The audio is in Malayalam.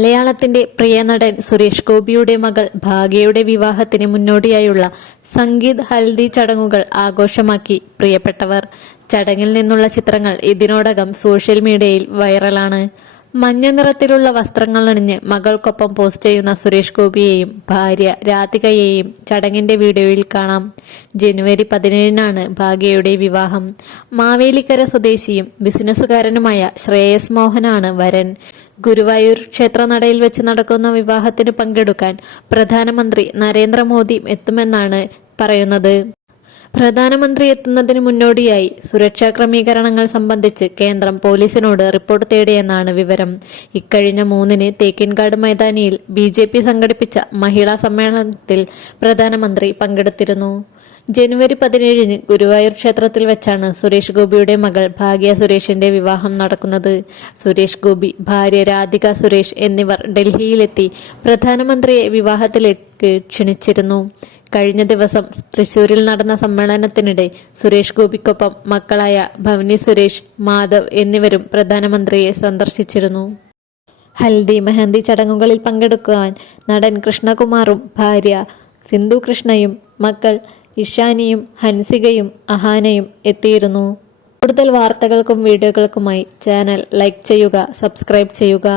മലയാളത്തിന്റെ പ്രിയ നടൻ സുരേഷ് ഗോപിയുടെ മകൾ ഭാഗ്യയുടെ വിവാഹത്തിന് മുന്നോടിയായുള്ള സംഗീത് ഹൽദി ചടങ്ങുകൾ ആഘോഷമാക്കി പ്രിയപ്പെട്ടവർ. ചടങ്ങിൽ നിന്നുള്ള ചിത്രങ്ങൾ ഇതിനോടകം സോഷ്യൽ മീഡിയയിൽ വൈറലാണ്. മഞ്ഞ നിറത്തിലുള്ള വസ്ത്രങ്ങൾ അണിഞ്ഞ് മകൾക്കൊപ്പം പോസ്റ്റ് ചെയ്യുന്ന സുരേഷ് ഗോപിയെയും ഭാര്യ രാധികയെയും ചടങ്ങിന്റെ വീഡിയോയിൽ കാണാം. ജനുവരി പതിനേഴിനാണ് ഭാഗ്യയുടെ വിവാഹം. മാവേലിക്കര സ്വദേശിയും ബിസിനസ്സുകാരനുമായ ശ്രേയസ് മോഹനാണ് വരൻ. ഗുരുവായൂർ ക്ഷേത്രനടയിൽ വെച്ച് നടക്കുന്ന വിവാഹത്തിന് പങ്കെടുക്കാൻ പ്രധാനമന്ത്രി നരേന്ദ്രമോദി എത്തുമെന്നാണ് പറയുന്നത്. പ്രധാനമന്ത്രി എത്തുന്നതിന് മുന്നോടിയായി സുരക്ഷാ ക്രമീകരണങ്ങൾ സംബന്ധിച്ച് കേന്ദ്രം പോലീസിനോട് റിപ്പോർട്ട് തേടിയെന്നാണ് വിവരം. ഇക്കഴിഞ്ഞ മൂന്നിന് തേക്കിൻകാട് മൈതാനിയിൽ ബി ജെ പി സംഘടിപ്പിച്ച മഹിളാ സമ്മേളനത്തിൽ പ്രധാനമന്ത്രി പങ്കെടുത്തിരുന്നു. ജനുവരി പതിനേഴിന് ഗുരുവായൂർ ക്ഷേത്രത്തിൽ വെച്ചാണ് സുരേഷ് ഗോപിയുടെ മകൾ ഭാഗ്യ സുരേഷിന്റെ വിവാഹം നടക്കുന്നത്. സുരേഷ് ഗോപി ഭാര്യ രാധിക സുരേഷ് എന്നിവർ ഡൽഹിയിലെത്തി പ്രധാനമന്ത്രിയെ വിവാഹത്തിലേക്ക് ക്ഷണിച്ചിരുന്നു. കഴിഞ്ഞ ദിവസം തൃശൂരിൽ നടന്ന സമ്മേളനത്തിനിടെ സുരേഷ് ഗോപിക്കൊപ്പം മക്കളായ ഭവനി സുരേഷ് മാധവ് എന്നിവരും പ്രധാനമന്ത്രിയെ സന്ദർശിച്ചിരുന്നു. ഹൽദി മെഹന്തി ചടങ്ങുകളിൽ പങ്കെടുക്കുവാൻ നടൻ കൃഷ്ണകുമാറും ഭാര്യ സിന്ധു കൃഷ്ണയും മക്കൾ ഇഷാനിയും ഹൻസികയും അഹാനയും എത്തിയിരുന്നു. കൂടുതൽ വാർത്തകൾക്കും വീഡിയോകൾക്കുമായി ചാനൽ ലൈക്ക് ചെയ്യുക സബ്സ്ക്രൈബ് ചെയ്യുക.